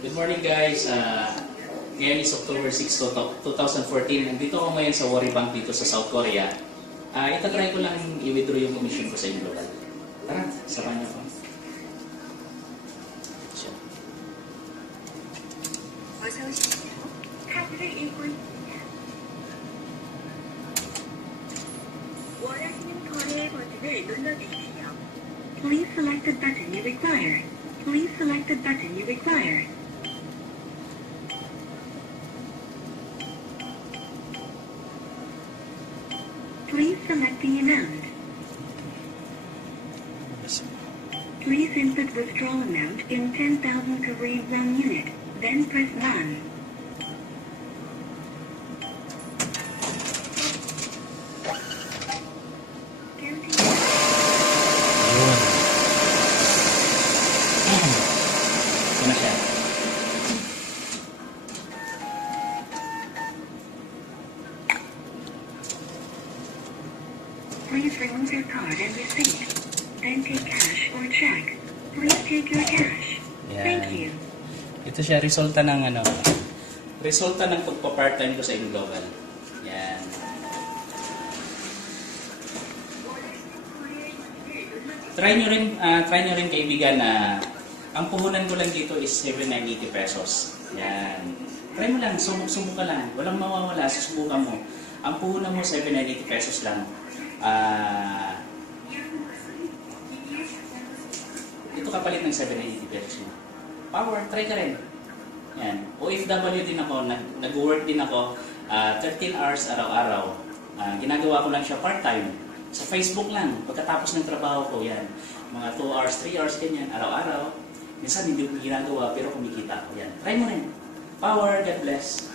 Good morning guys. Ngayon is October 6, 2014. Nandito ako ngayon sa Worry Bank dito sa South Korea. Itatry ko lang i-withdraw yung commission ko sa inyo local. Tara, samahan niyo ako. 어서 오십시오. 카드를 읽고 있습니다. 원하시는 거래의 버튼을 눌러주십시오. Please select the button you require. Please select the button you require. Please select the amount. Please input withdrawal amount in 10,000 Korean won unit, then press 1. Ito na siya. Please remove your card and receipt. Then take cash or check. Please take your cash. Thank you. Ito siya, resulta ng resulta ng pagpa-part-time ko sa Inglobal. Yan. Try nyo rin kaibigan na ang puhunan ko lang dito is 7,980 pesos. Yan. Try mo lang, subok ka lang. Walang mawawala, susubukan mo. Ang puhunan mo 7,980 pesos lang. Ito kapalit ng 790 pesos mo. Power, try ka rin. Yan. OFW din ako, nag-work din ako 13 hours araw-araw. Ginagawa ko lang siya part-time. Sa Facebook lang, pagkatapos ng trabaho ko, yan. Mga 2 hours, 3 hours, ganyan, araw-araw. Minsan hindi ko ginagawa, pero kumikita ako yan. Try mo rin. Power, God bless.